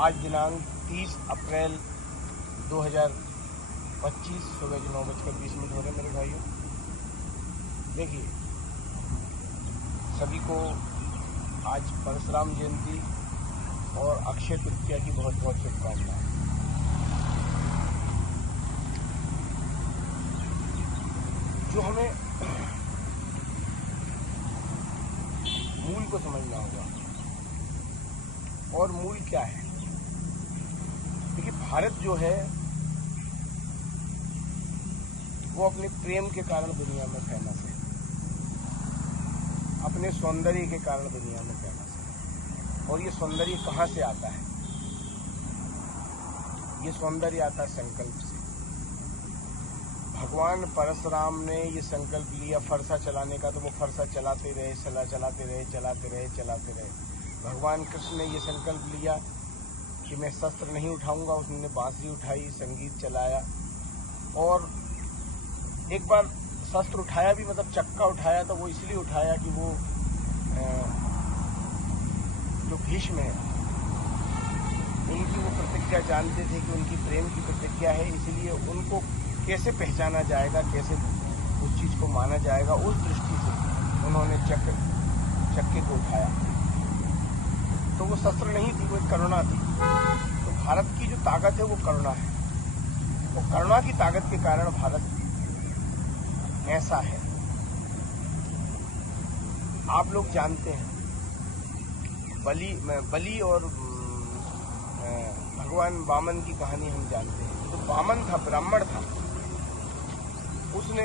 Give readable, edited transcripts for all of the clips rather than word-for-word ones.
आज दिनांक 30 अप्रैल 2025 सुबह के 9:20 हो रहे मेरे भाइयों। देखिए, सभी को आज परशुराम जयंती और अक्षय तृतीया की बहुत बहुत शुभकामनाएं। जो हमें मूल को समझना होगा, और मूल क्या है। देखिए, भारत जो है वो अपने प्रेम के कारण दुनिया में फेमस है, अपने सौंदर्य के कारण दुनिया में फेमस है। और ये सौंदर्य कहाँ से आता है? ये सौंदर्य आता है संकल्प से। भगवान परशुराम ने ये संकल्प लिया फरसा चलाने का, तो वो फरसा चलाते रहे, चलाते रहे। भगवान कृष्ण ने ये संकल्प लिया कि मैं शस्त्र नहीं उठाऊंगा, उसने बांसुरी उठाई, संगीत चलाया। और एक बार शस्त्र उठाया भी, मतलब चक्का उठाया, तो वो इसलिए उठाया कि वो जो भीष्म है उनकी वो प्रतिज्ञा जानते थे कि उनकी प्रेम की प्रतिज्ञा है, इसलिए उनको कैसे पहचाना जाएगा, कैसे उस चीज को माना जाएगा, उस दृष्टि से उन्होंने चक्के को उठाया। तो वो शस्त्र नहीं थी, वो एक करुणा थी। तो भारत की जो ताकत है वो करुणा है, और करुणा की ताकत के कारण भारत ऐसा है। आप लोग जानते हैं बलि और भगवान वामन की कहानी हम जानते हैं। तो वामन था, ब्राह्मण था, उसने,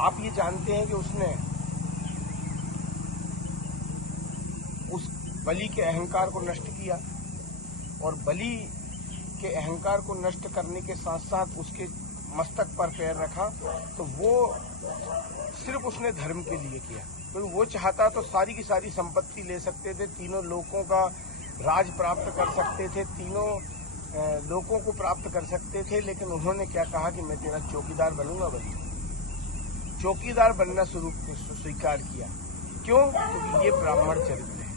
आप ये जानते हैं कि उसने उस बलि के अहंकार को नष्ट किया, और बलि के अहंकार को नष्ट करने के साथ साथ उसके मस्तक पर पैर रखा। तो वो सिर्फ उसने धर्म के लिए किया, क्योंकि वो चाहता तो सारी की सारी संपत्ति ले सकते थे, तीनों लोकों का राज प्राप्त कर सकते थे, तीनों लोगों को प्राप्त कर सकते थे। लेकिन उन्होंने क्या कहा कि मैं तेरा चौकीदार बनूंगा। बलि चौकीदार बनना स्वीकार किया। क्यों? क्योंकि ये ब्राह्मण चरित्र है।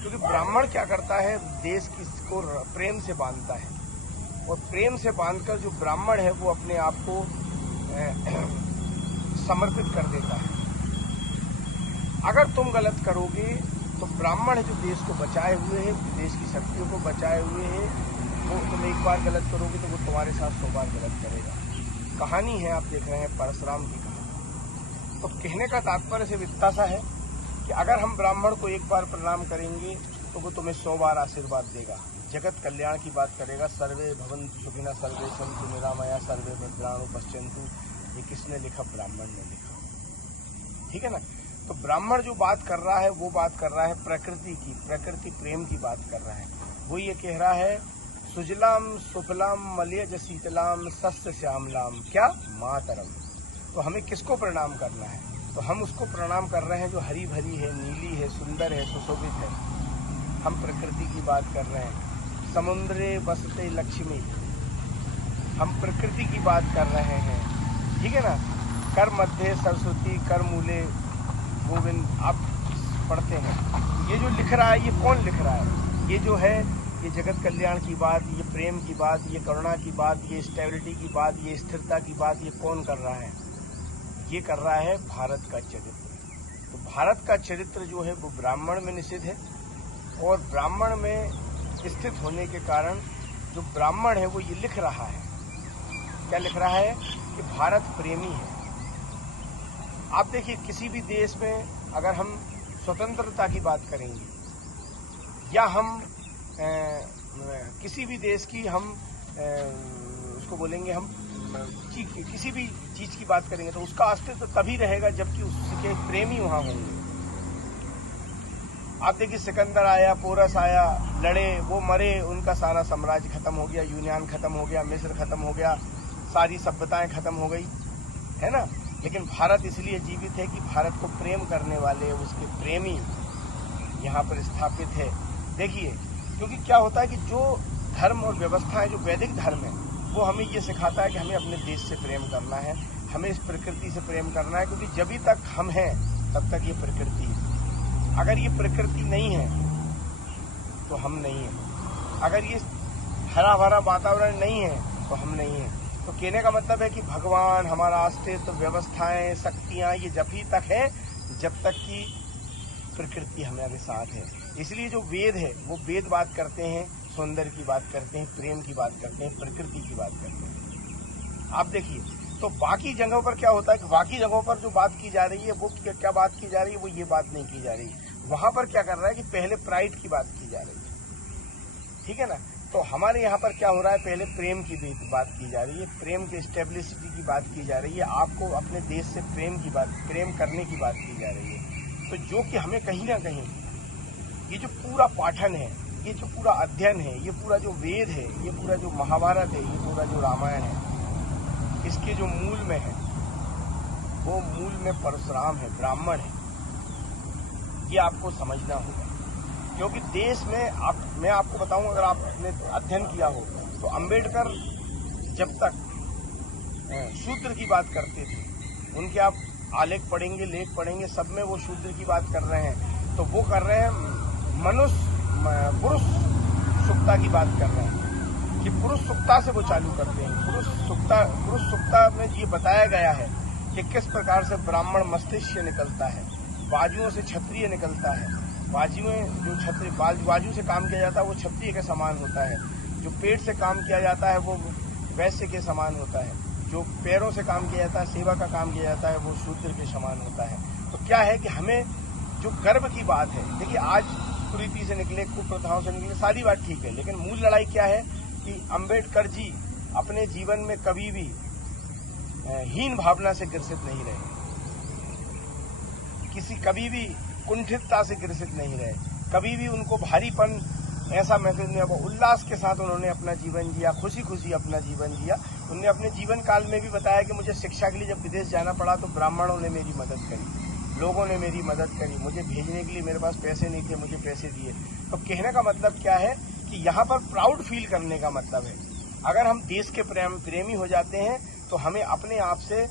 क्योंकि ब्राह्मण क्या करता है, देश को प्रेम से बांधता है, और प्रेम से बांधकर जो ब्राह्मण है वो अपने आप को समर्पित कर देता है। अगर तुम गलत करोगे तो ब्राह्मण जो देश को बचाए हुए है, देश की शक्तियों को बचाए हुए है, वो तुम एक बार गलत करोगे तो वो तुम्हारे साथ 100 बार गलत करेगा। कहानी है, आप देख रहे हैं परशुराम की कहानी। तो कहने का तात्पर्य सिर्फ इतना सा है कि अगर हम ब्राह्मण को एक बार प्रणाम करेंगे तो वो तुम्हें 100 बार आशीर्वाद देगा, जगत कल्याण की बात करेगा। सर्वे भवन्तु सुखिनः, सर्वे सन्तु निरामया, सर्वे भद्राणि पश्यन्तु। ये किसने लिखा? ब्राह्मण ने लिखा। ठीक है ना? तो ब्राह्मण जो बात कर रहा है वो बात कर रहा है प्रकृति की, प्रकृति प्रेम की बात कर रहा है। वो ये कह रहा है, सुजलाम सुफलाम मलयज शीतलाम सस्य श्यामलाम, क्या? मातरम। तो हमें किसको प्रणाम करना है? तो हम उसको प्रणाम कर रहे हैं जो हरी भरी है, नीली है, सुंदर है, सुशोभित है। हम प्रकृति की बात कर रहे हैं। समुद्रे बसते लक्ष्मी, हम प्रकृति की बात कर रहे हैं। ठीक है ना? कर मध्य सरस्वती, कर मूले गोविंद, आप पढ़ते हैं। ये जो लिख रहा है, ये कौन लिख रहा है? ये जो है, ये जगत कल्याण की बात, ये प्रेम की बात, ये करुणा की बात, ये स्टेबिलिटी की बात, ये स्थिरता की बात, ये कौन कर रहा है? ये कर रहा है भारत का चरित्र। तो भारत का चरित्र जो है वो ब्राह्मण में निषिद्ध है, और ब्राह्मण में स्थित होने के कारण जो ब्राह्मण है वो ये लिख रहा है। क्या लिख रहा है? कि भारत प्रेमी है। आप देखिए, किसी भी देश में अगर हम स्वतंत्रता की बात करेंगे, या हम किसी भी देश की हम उसको बोलेंगे, हम किसी भी चीज की बात करेंगे, तो उसका अस्तित्व तभी रहेगा जबकि उसके प्रेमी वहां होंगे। आप देखिए, सिकंदर आया, पोरस आया, लड़े, वो मरे, उनका सारा साम्राज्य खत्म हो गया, यूनान खत्म हो गया, मिस्र खत्म हो गया, सारी सभ्यताएं खत्म हो गई, है ना? लेकिन भारत इसलिए जीवित है कि भारत को प्रेम करने वाले, उसके प्रेमी यहाँ पर स्थापित है। देखिए, क्योंकि क्या होता है कि जो धर्म और व्यवस्था है, जो वैदिक धर्म है, वो हमें ये सिखाता है कि हमें अपने देश से प्रेम करना है, हमें इस प्रकृति से प्रेम करना है, क्योंकि जब तक हम हैं तब तक ये प्रकृति है। अगर ये प्रकृति नहीं है तो हम नहीं हैं। अगर ये हरा भरा वातावरण नहीं है तो हम नहीं हैं। तो कहने का मतलब है कि भगवान, हमारा अस्तित्व, व्यवस्थाएं, शक्तियां ये जब ही तक है जब तक कि प्रकृति हमारे साथ है। इसलिए जो वेद है वो वेद बात करते हैं, सौंदर्य की बात करते हैं, प्रेम की बात करते हैं, प्रकृति की बात करते हैं। आप देखिए, तो बाकी जगहों पर क्या होता है कि बाकी जगहों पर जो बात की जा रही है वो क्या बात की जा रही है, वो ये बात नहीं की जा रही है। वहां पर क्या कर रहा है कि पहले प्राइड की बात की जा रही है, ठीक है ना। तो हमारे यहाँ पर क्या हो रहा है, पहले प्रेम की बात की जा रही है, प्रेम के स्टेबिलिटी की बात की जा रही है, आपको अपने देश से प्रेम करने की बात की जा रही है। तो जो कि हमें कहीं ना कहीं ये जो पूरा पाठन है, ये जो पूरा अध्ययन है, ये पूरा जो वेद है, ये पूरा जो महाभारत है, ये पूरा जो रामायण है, इसके जो मूल में है वो मूल में परशुराम है, ब्राह्मण है। ये आपको समझना होगा, क्योंकि देश में मैं आपको बताऊं, अगर आपने अध्ययन किया हो तो अंबेडकर जब तक शूद्र की बात करते थे, उनके आप आलेख पढ़ेंगे, लेख पढ़ेंगे, सब में वो शूद्र की बात कर रहे हैं। तो वो कर रहे हैं पुरुष सुक्ता की बात कर रहे हैं कि पुरुष सुक्ता से वो चालू करते हैं। पुरुष सुक्ता में ये बताया गया है कि किस प्रकार से ब्राह्मण मस्तिष्क निकलता है, बाजुओं से क्षत्रिय निकलता है। बाजू से काम किया जाता है वो क्षत्रिय के समान होता है, जो पेट से काम किया जाता है वो वैश्य के समान होता है, जो पैरों से काम किया जाता है, सेवा का काम किया जाता है, वो शूद्र के समान होता है। तो क्या है कि हमें जो गर्व की बात है, देखिए आज कुरीति से निकले, कुप्रथाओं से निकले, सारी बात ठीक है, लेकिन मूल लड़ाई क्या है कि अंबेडकर जी अपने जीवन में कभी भी हीन भावना से ग्रसित नहीं रहे, कभी भी कुंठितता से ग्रसित नहीं रहे, कभी भी उनको भारीपन ऐसा महसूस नहीं हुआ। उल्लास के साथ उन्होंने अपना जीवन जिया, खुशी खुशी अपना जीवन जिया। उन्होंने अपने जीवन काल में भी बताया कि मुझे शिक्षा के लिए जब विदेश जाना पड़ा तो ब्राह्मणों ने मेरी मदद करी, लोगों ने मेरी मदद करी, मुझे भेजने के लिए मेरे पास पैसे नहीं थे, मुझे पैसे दिए। तो कहने का मतलब क्या है कि यहाँ पर प्राउड फील करने का मतलब है, अगर हम देश के प्रेमी हो जाते हैं तो हमें अपने आप से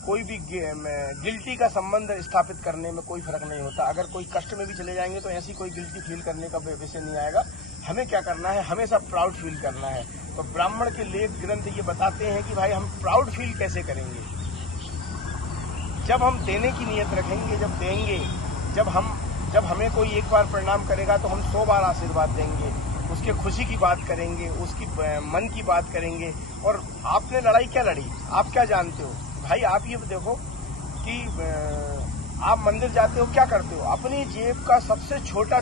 कोई भी गिल्टी का संबंध स्थापित करने में कोई फर्क नहीं होता। अगर कोई कष्ट में भी चले जाएंगे तो ऐसी कोई गिल्टी फील करने का विषय नहीं आएगा। हमें क्या करना है, हमेशा प्राउड फील करना है। तो ब्राह्मण के लेख ग्रंथ ये बताते हैं कि भाई हम प्राउड फील कैसे करेंगे, जब हम देने की नियत रखेंगे, जब देंगे, जब हमें कोई एक बार प्रणाम करेगा तो हम 100 बार आशीर्वाद देंगे, उसके खुशी की बात करेंगे, उसकी मन की बात करेंगे। और आपने लड़ाई क्या लड़ी, आप क्या जानते हो भाई? आप ये देखो कि आप मंदिर जाते हो, क्या करते हो, अपनी जेब का सबसे छोटा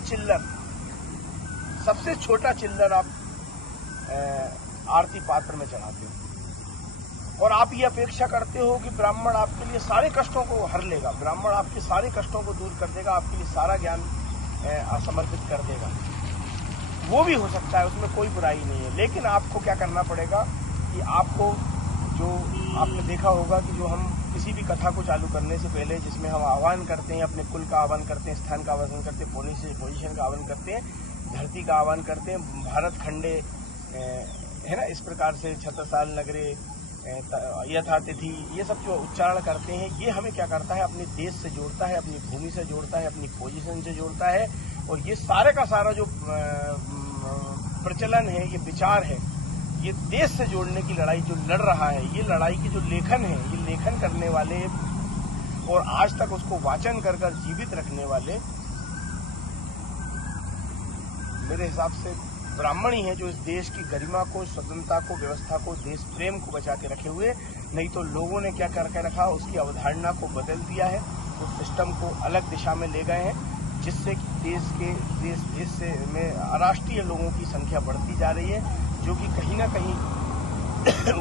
चिल्लर आप आरती पात्र में चढ़ाते हो, और आप ये अपेक्षा करते हो कि ब्राह्मण आपके लिए सारे कष्टों को हर लेगा, ब्राह्मण आपके सारे कष्टों को दूर कर देगा, आपके लिए सारा ज्ञान समर्पित कर देगा। वो भी हो सकता है, उसमें कोई बुराई नहीं है, लेकिन आपको क्या करना पड़ेगा कि आपको, जो आपने देखा होगा कि जो हम किसी भी कथा को चालू करने से पहले जिसमें हम आह्वान करते हैं, अपने कुल का आह्वान करते हैं, स्थान का आह्वान करते हैं, पोजीशन का आह्वान करते हैं, धरती का आह्वान करते हैं, भारत खंडे है ना, इस प्रकार से छत्रसाल नगरे यथातिथि, ये सब जो उच्चारण करते हैं, ये हमें क्या करता है, अपने देश से जोड़ता है, अपनी भूमि से जोड़ता है, अपनी पोजीशन से जोड़ता है। और ये सारे का सारा जो प्रचलन है, ये विचार है, ये देश से जोड़ने की लड़ाई जो लड़ रहा है, ये लड़ाई की जो लेखन है, ये लेखन करने वाले और आज तक उसको वाचन कर कर जीवित रखने वाले मेरे हिसाब से ब्राह्मण ही हैं, जो इस देश की गरिमा को, स्वतंत्रता को, व्यवस्था को, देश प्रेम को बचा के रखे हुए। नहीं तो लोगों ने क्या करके रखा, उसकी अवधारणा को बदल दिया है, उस सिस्टम को अलग दिशा में ले गए हैं, जिससे कि देश में अराष्ट्रीय लोगों की संख्या बढ़ती जा रही है, जो कि कहीं ना कहीं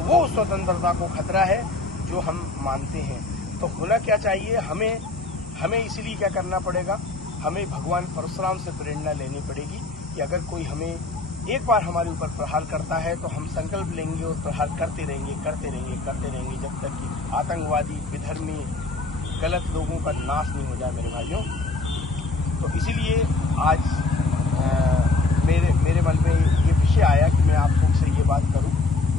वो स्वतंत्रता को खतरा है जो हम मानते हैं। तो होना क्या चाहिए, हमें इसीलिए क्या करना पड़ेगा, हमें भगवान परशुराम से प्रेरणा लेनी पड़ेगी कि अगर कोई हमें एक बार हमारे ऊपर प्रहार करता है तो हम संकल्प लेंगे और प्रहार करते रहेंगे जब तक कि आतंकवादी, विधर्मी, गलत लोगों का नाश नहीं हो जाए मेरे भाइयों। तो इसीलिए आज मेरे मन में ये विषय आया कि मैं आप लोग से ये बात करूं,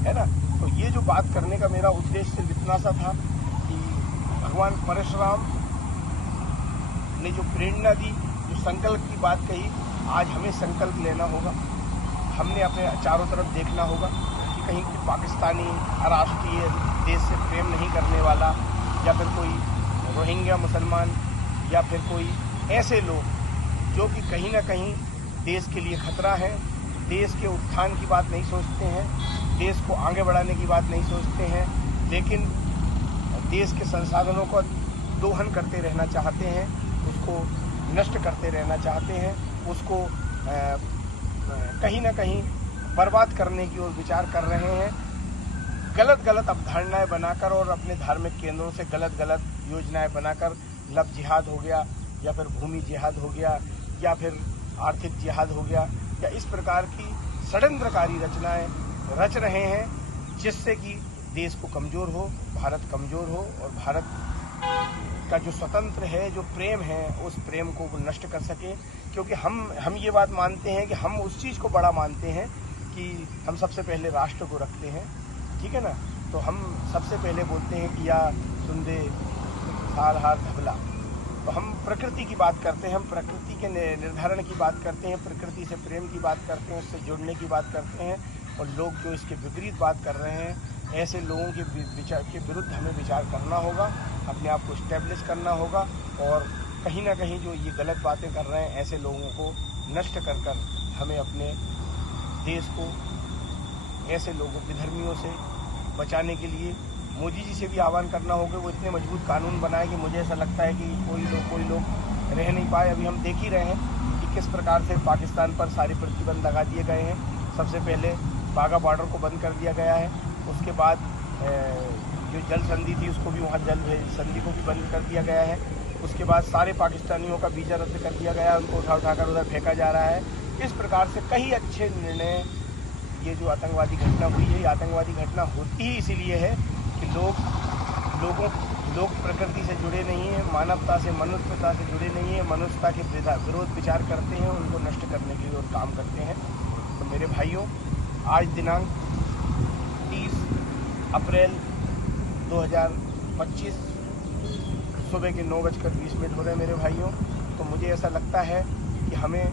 है ना। तो ये जो बात करने का मेरा उद्देश्य सिर्फ इतना सा था कि भगवान परशुराम ने जो प्रेरणा दी, जो संकल्प की बात कही, आज हमें संकल्प लेना होगा, हमने अपने चारों तरफ देखना होगा कि कहीं पाकिस्तानी अराष्ट्रीय देश से प्रेम नहीं करने वाला या फिर कोई रोहिंग्या मुसलमान या फिर कोई ऐसे लोग जो कि कहीं ना कहीं देश के लिए खतरा है, देश के उत्थान की बात नहीं सोचते हैं, देश को आगे बढ़ाने की बात नहीं सोचते हैं, लेकिन देश के संसाधनों का दोहन करते रहना चाहते हैं, उसको नष्ट करते रहना चाहते हैं, उसको कहीं ना कहीं बर्बाद करने की ओर विचार कर रहे हैं। गलत गलत अवधारणाएं बनाकर और अपने धार्मिक केंद्रों से गलत गलत योजनाएं बनाकर लव जिहाद हो गया या फिर भूमि जिहाद हो गया या फिर आर्थिक जिहाद हो गया या इस प्रकार की षड्यंत्रकारी रचनाएं रच रहे हैं, जिससे कि देश को कमजोर हो, भारत कमजोर हो और भारत का जो स्वतंत्र है, जो प्रेम है, उस प्रेम को वो नष्ट कर सके। क्योंकि हम ये बात मानते हैं कि हम उस चीज़ को बड़ा मानते हैं कि हम सबसे पहले राष्ट्र को रखते हैं, ठीक है ना। तो हम सबसे पहले बोलते हैं कि या सुंदे सालहार धबला, तो हम प्रकृति की बात करते हैं, हम प्रकृति के निर्धारण की बात करते हैं, प्रकृति से प्रेम की बात करते हैं, उससे जुड़ने की बात करते हैं। और लोग जो इसके विपरीत बात कर रहे हैं, ऐसे लोगों के विचार के विरुद्ध हमें विचार करना होगा, अपने आप को स्टैब्लिश करना होगा और कहीं ना कहीं जो ये गलत बातें कर रहे हैं, ऐसे लोगों को नष्ट कर कर हमें अपने देश को ऐसे लोगों, विधर्मियों से बचाने के लिए मोदी जी से भी आह्वान करना होगा। वो इतने मजबूत कानून बनाए कि मुझे ऐसा लगता है कि कोई लोग रह नहीं पाए। अभी हम देख ही रहे हैं कि किस प्रकार से पाकिस्तान पर सारे प्रतिबंध लगा दिए गए हैं। सबसे पहले बाघा बॉर्डर को बंद कर दिया गया है, उसके बाद जो जल संधि थी उसको भी वहाँ जल संधि को भी बंद कर दिया गया है, उसके बाद सारे पाकिस्तानियों का वीज़ा रद्द कर दिया गया है, उनको उठाकर उधर फेंका जा रहा है। इस प्रकार से कई अच्छे निर्णय, ये जो आतंकवादी घटना हुई है, ये आतंकवादी घटना होती ही इसीलिए है कि लोग प्रकृति से जुड़े नहीं हैं, मानवता से, मनुष्यता से जुड़े नहीं हैं, मनुष्यता के विरोध विचार करते हैं, उनको नष्ट करने के लिए काम करते हैं। तो मेरे भाइयों, आज दिनांक 30 अप्रैल 2025 सुबह के 9:20 हो रहे हैं मेरे भाइयों। तो मुझे ऐसा लगता है कि हमें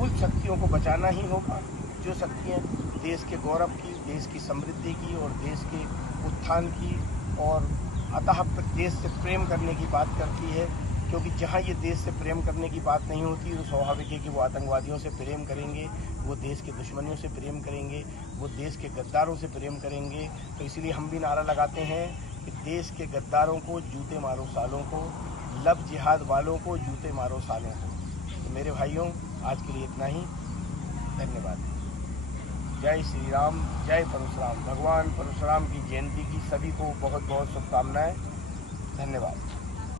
उन शक्तियों को बचाना ही होगा जो शक्तियाँ देश के गौरव की, देश की समृद्धि की और देश के उत्थान की और अतः देश से प्रेम करने की बात करती है। क्योंकि जहाँ ये देश से प्रेम करने की बात नहीं होती, तो स्वाभाविक है कि वो आतंकवादियों से प्रेम करेंगे, वो देश के दुश्मनों से प्रेम करेंगे, वो देश के गद्दारों से प्रेम करेंगे। तो इसीलिए हम भी नारा लगाते हैं कि देश के गद्दारों को जूते मारो सालों को, लव जिहाद वालों को जूते मारो सालों को। तो मेरे भाइयों, आज के लिए इतना ही। धन्यवाद। जय श्री राम, जय परशुराम। भगवान परशुराम की जयंती की सभी को बहुत बहुत शुभकामनाएं। धन्यवाद।